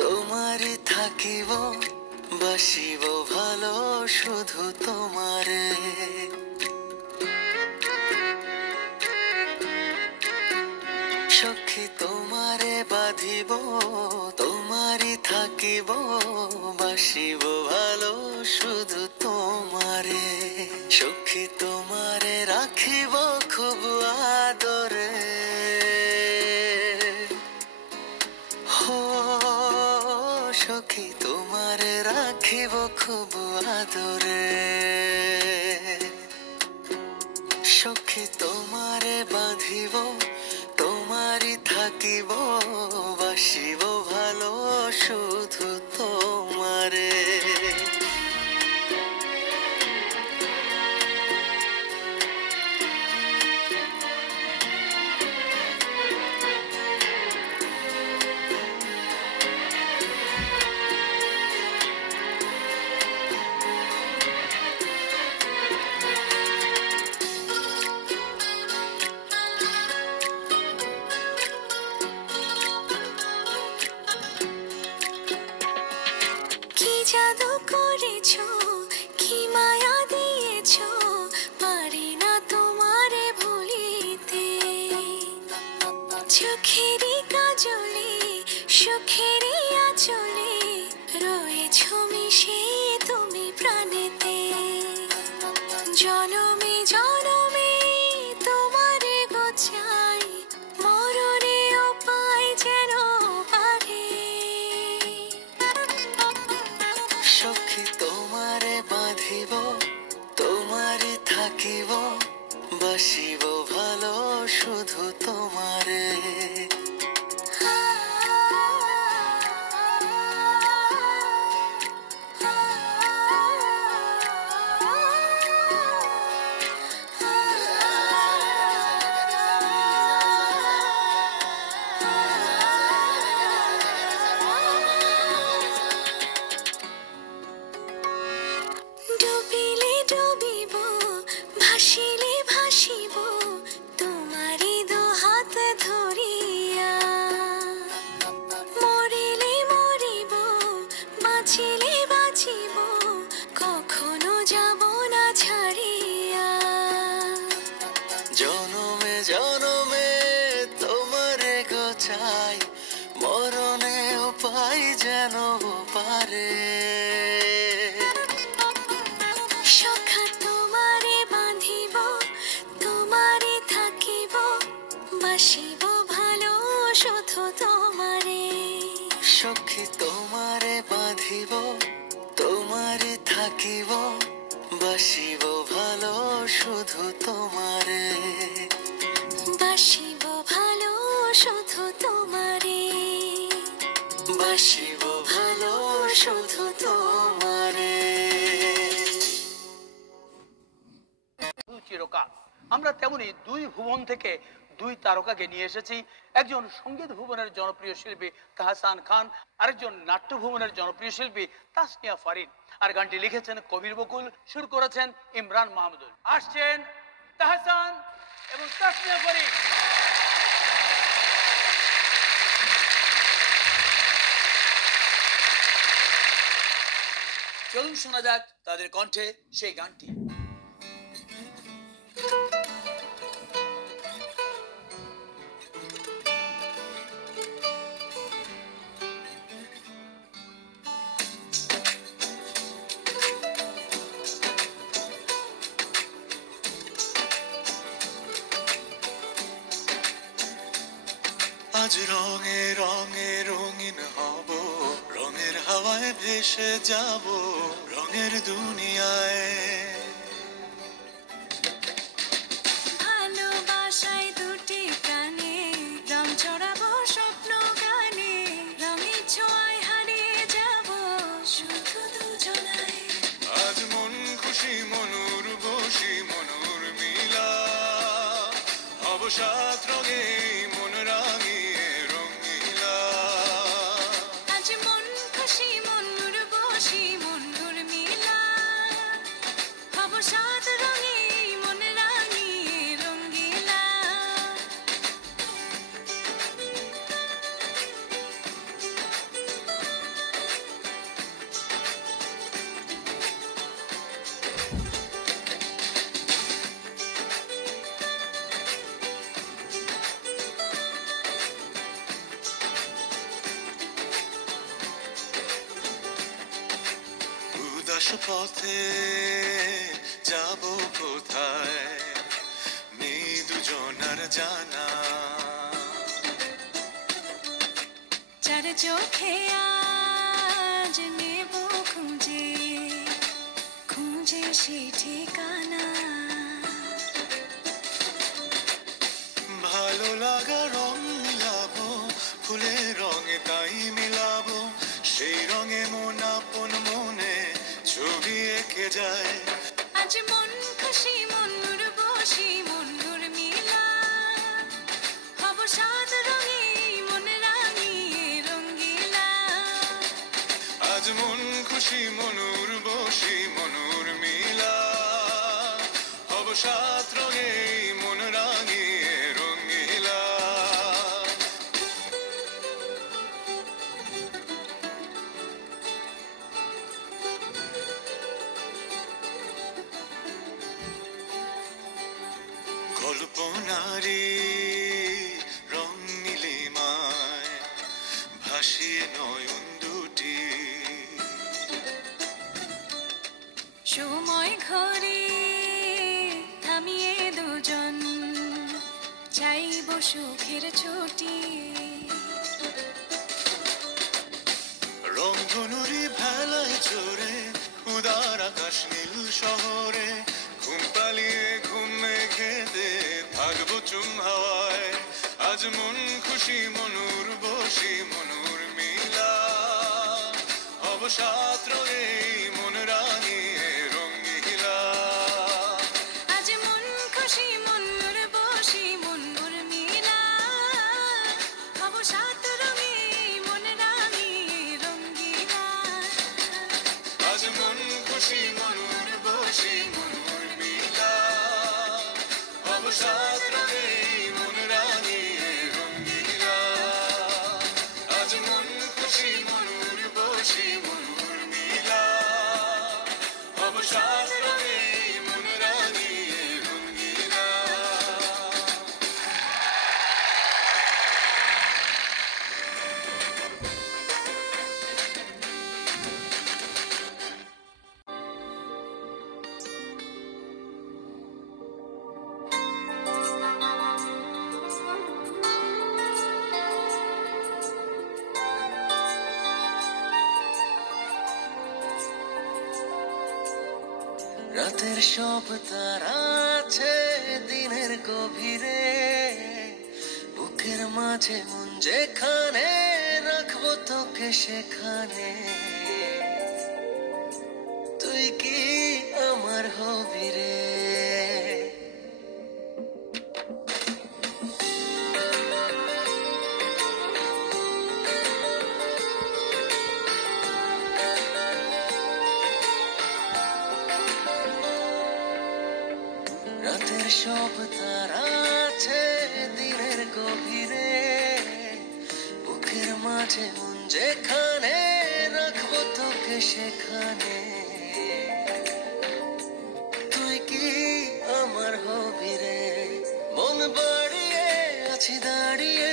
তোমারে থাকিব বাসিব ভালো শুধু তোমারে সখী তোমারে বাঁধিব তোমারই থাকিব বাসিব ভালো শুধু তোমারে সখী তোমারে রাখিব খুব আদরে হো সখী তোমারে রাখিব খুব আদরে সখী তোমারে বাঁধিব তোমারই থাকিব বাসিব ভালো শুধু তোমারে জাদু করেছো কি মায়া দিয়েছো পারি না তোমারে ভুলিতে চোখেরই কাজলে সুখেরই আঁচলে রয়েছো মিশে তুমি প্রাণেতে জনমে জনমে তোমারে গোছাই মরণেও পাই যেন পারে সখী তোমারে বাঁধিব তোমারে থাকিব বাসিব ভালো শুধু তোমারে ডুবিলে ডুবিব ভাসিলে ভাসিব তোমারি দুহাত ধরিয়া মরিলে মরিব বাঁচিলে বাঁচিব কখনো যাব না ছাড়িয়া জনমে জনমে তোমারে গোছাই মরণেও পাই যেন পারে সখা তোমারে বাঁধিব তোমারে থাকিব বাসিব ভালো শুধু তোমারে সখী তোমারে বাঁধিব তোমারে থাকিব বাসিব ভালো শুধু তোমারে বাসিব ভালো শুধু তোমারে বাসিব ভালো শুধু তোমারে চিরকাল আমরা তেমনি দুই ভুবন থেকে দুই তারকাকে নিয়ে এসেছি একজন সঙ্গীত ভুবনের জনপ্রিয় শিল্পী তাহসান খান আরেকজন নাট্য ভুবনের জনপ্রিয় শিল্পী তাসনিয়া ফারিন আর গানটি লিখেছেন কবির বকুল সুর করেছেন ইমরান মাহমুদুল আসছেন তাহসান এবং তাসনিয়া ফারিন চলুন শোনা যাক তাদের কণ্ঠে সেই গানটি আজ রঙে রঙে রঙিন হব রঙের হাওয়ায় ভেসে যাব রঙের দুনিয়ায় ভালোবাসায় দুটি প্রাণে রং ছড়াবো স্বপ্ন গানে রঙের ছোঁয়ায় হারিয়ে যাব শুধু দুজনায় আজ মন খুশি মনুর বসি মনুর মিলা অবসাদ রঙে মন রাঙিয়ে রঙিলা আজ মন খুশি মনুর বসি মনুর মিলা আকাশ পথে যাব কোথায় নেই দুজনার জানা চার চোখে আজ নেব খুঁজে খুঁজে সে ঠিকানা ভালো লাগা রং মিলাবো ফুলের রঙে তাই মিলাবো সেই রঙে মন আপন মনে ছবি এঁকে যায় আজ মন খুশি মন বসি মন মিলা হব সাত রঙে মন রাঙিয়ে রঙ্গিলা আজ মন খুশি মনুর বসি মনুর মিলা হব সাত রঙে মন রাঙিয়ে রঙিলা কল্পনারি রং নীলিমায় ভাসিয়ে নয়ন দুটি সময় ঘরে থামিয়ে দুজন চাইব সুখের ছুটি রংধনুরি ভেলায় চড়ে উদার আকাশ নীল শহরে ঘুম পালিয়ে ঘুম মেঘেতে থাকবো চুম হাওয়ায় আজ মন খুশি মনুর বসি মনুর মিলা হব সাত রঙে মন রাঙিয়ে রঙ্গিলা আজ মন খুশি মন বসি মন মিলা হব সাত রঙে মন রাঙিয়ে রঙ্গিলা আজ মন খুশি মনুর বসি মনুর মিলা হব সাত রঙে মন রাঙিয়ে রঙ্গিলা আজ মন খুশি মনুর বসি মনুর মিলা হব সাত রঙে মন রাঙিয়ে রঙ্গিলা রাতের সব তারা আছে দিনের গভীরে বুকের মাঝে মন যেখানে রাখবো তোকে সেখানে তুই কি আমার হবি রে রাতের সব তারা আছে দিনের গভীরে বুকের মাঝে মন যেখানে রাখবো তোকে সেখানে তুই কি আমার হবি রে মন বাড়িয়ে আছি দাঁড়িয়ে